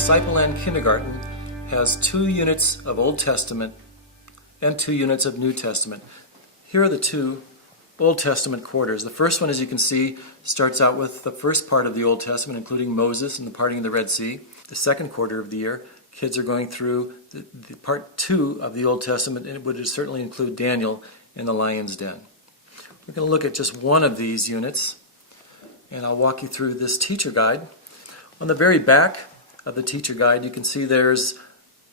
Discipleland Kindergarten has 2 units of Old Testament and 2 units of New Testament. Here are the 2 Old Testament quarters. The first one, as you can see, starts out with the first part of the Old Testament, including Moses and the parting of the Red Sea. The second quarter of the year, kids are going through the part 2 of the Old Testament, and it would certainly include Daniel in the lion's den. We're going to look at just one of these units, and I'll walk you through this teacher guide. On the very back of the teacher guide, you can see there's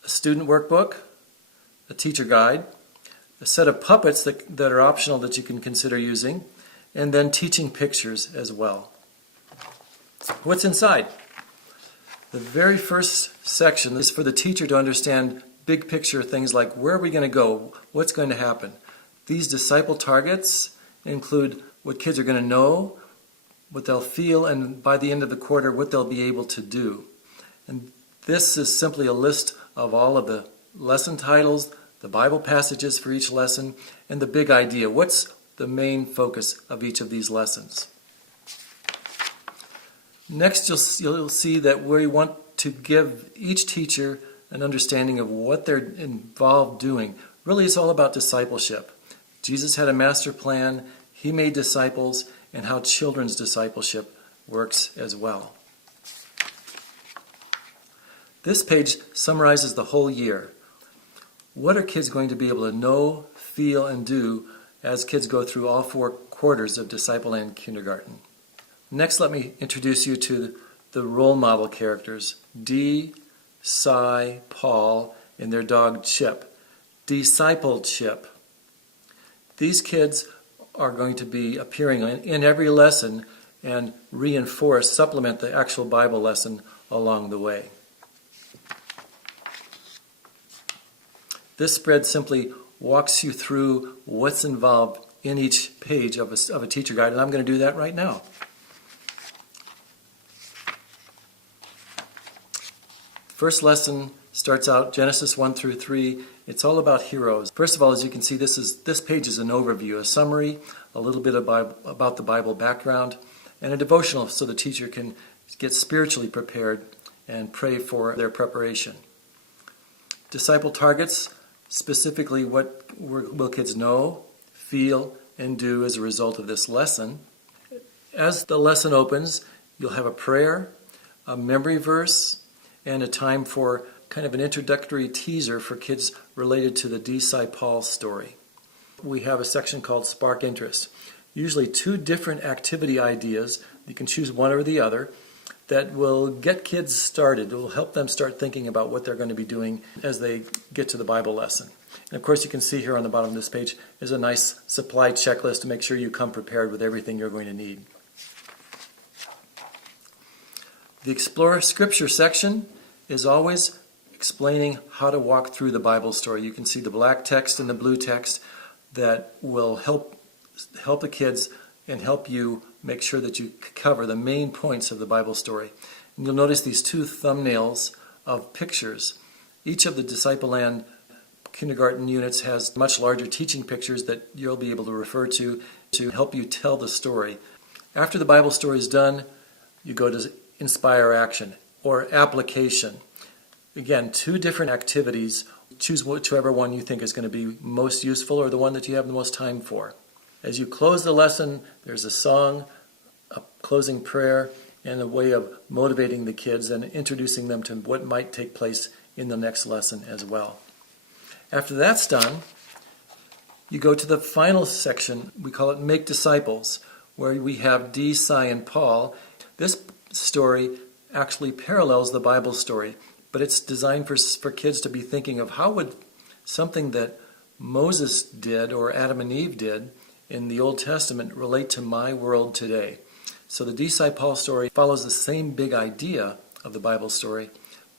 a student workbook, a teacher guide, a set of puppets that are optional that you can consider using, and then teaching pictures as well. What's inside? The very first section is for the teacher to understand big picture things like where are we going to go, what's going to happen. These disciple targets include what kids are going to know, what they'll feel, and by the end of the quarter, what they'll be able to do. And this is simply a list of all of the lesson titles, the Bible passages for each lesson, and the big idea. What's the main focus of each of these lessons? Next, you'll see that we want to give each teacher an understanding of what they're involved doing. Really, it's all about discipleship. Jesus had a master plan, he made disciples, and how children's discipleship works as well. This page summarizes the whole year. What are kids going to be able to know, feel, and do as kids go through all 4 quarters of Discipleland Kindergarten? Next, let me introduce you to the role model characters, Dee, Cy, Paul, and their dog Chip. Discipleship. These kids are going to be appearing in every lesson and supplement the actual Bible lesson along the way. This spread simply walks you through what's involved in each page of a teacher guide, and I'm going to do that right now. First lesson starts out Genesis 1 through 3. It's all about heroes. First of all, as you can see, this page is an overview, a summary, a little bit about the Bible background, and a devotional so the teacher can get spiritually prepared and pray for their preparation. Disciple targets, specifically what will kids know, feel, and do as a result of this lesson. As the lesson opens, you'll have a prayer, a memory verse, and a time for kind of an introductory teaser for kids related to the Dee-Cy-Paul story. We have a section called Spark Interest. Usually 2 different activity ideas, you can choose one or the other, that will get kids started. It will help them start thinking about what they're going to be doing as they get to the Bible lesson. And of course, you can see here on the bottom of this page is a nice supply checklist to make sure you come prepared with everything you're going to need. The Explore Scripture section is always explaining how to walk through the Bible story. You can see the black text and the blue text that will help the kids and help you make sure that you cover the main points of the Bible story. And you'll notice these 2 thumbnails of pictures. Each of the Discipleland Kindergarten units has much larger teaching pictures that you'll be able to refer to help you tell the story. After the Bible story is done, you go to Inspire Action or Application. Again, 2 different activities. Choose whichever one you think is going to be most useful or the one that you have the most time for. As you close the lesson, there's a song, a closing prayer, and a way of motivating the kids and introducing them to what might take place in the next lesson as well. After that's done, you go to the final section. We call it Make Disciples, where we have Dee, Cy, and Paul. This story actually parallels the Bible story, but it's designed for kids to be thinking of how would something that Moses did or Adam and Eve did in the Old Testament relate to my world today. So the Dee-Cy-Paul story follows the same big idea of the Bible story,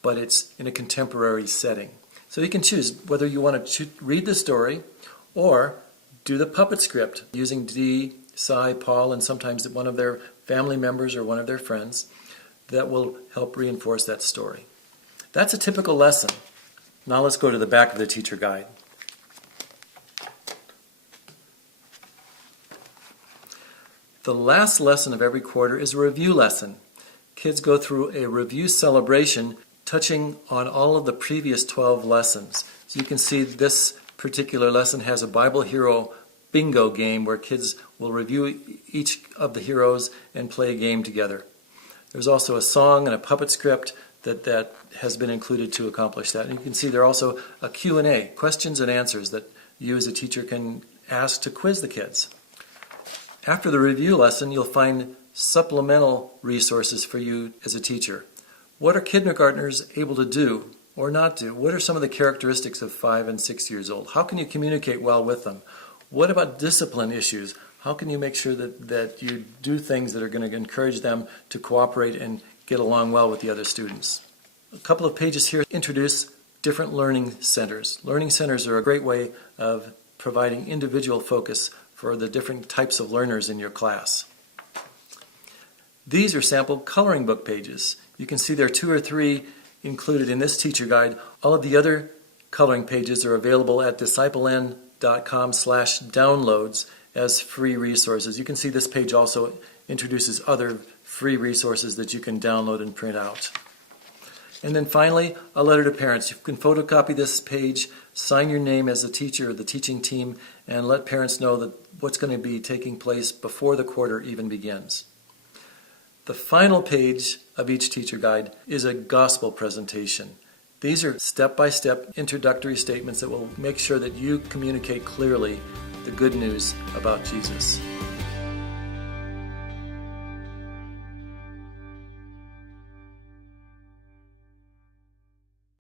but it's in a contemporary setting. So you can choose whether you want to read the story or do the puppet script using Dee, Cy, Paul, and sometimes one of their family members or one of their friends that will help reinforce that story. That's a typical lesson. Now let's go to the back of the teacher guide. The last lesson of every quarter is a review lesson. Kids go through a review celebration touching on all of the previous 12 lessons. So you can see this particular lesson has a Bible hero bingo game where kids will review each of the heroes and play a game together. There's also a song and a puppet script that has been included to accomplish that. And you can see there are also a Q&A, questions and answers, that you as a teacher can ask to quiz the kids. After the review lesson, you'll find supplemental resources for you as a teacher. What are kindergartners able to do or not do? What are some of the characteristics of 5 and 6 years old? How can you communicate well with them? What about discipline issues? How can you make sure that you do things that are going to encourage them to cooperate and get along well with the other students? A couple of pages here introduce different learning centers. Learning centers are a great way of providing individual focus for the different types of learners in your class. These are sample coloring book pages. You can see there are 2 or 3 included in this teacher guide. All of the other coloring pages are available at disciplen.com/downloads as free resources. You can see this page also introduces other free resources that you can download and print out. And then finally, a letter to parents. You can photocopy this page, sign your name as the teacher or the teaching team, and let parents know that what's going to be taking place before the quarter even begins. The final page of each teacher guide is a gospel presentation. These are step-by-step introductory statements that will make sure that you communicate clearly the good news about Jesus.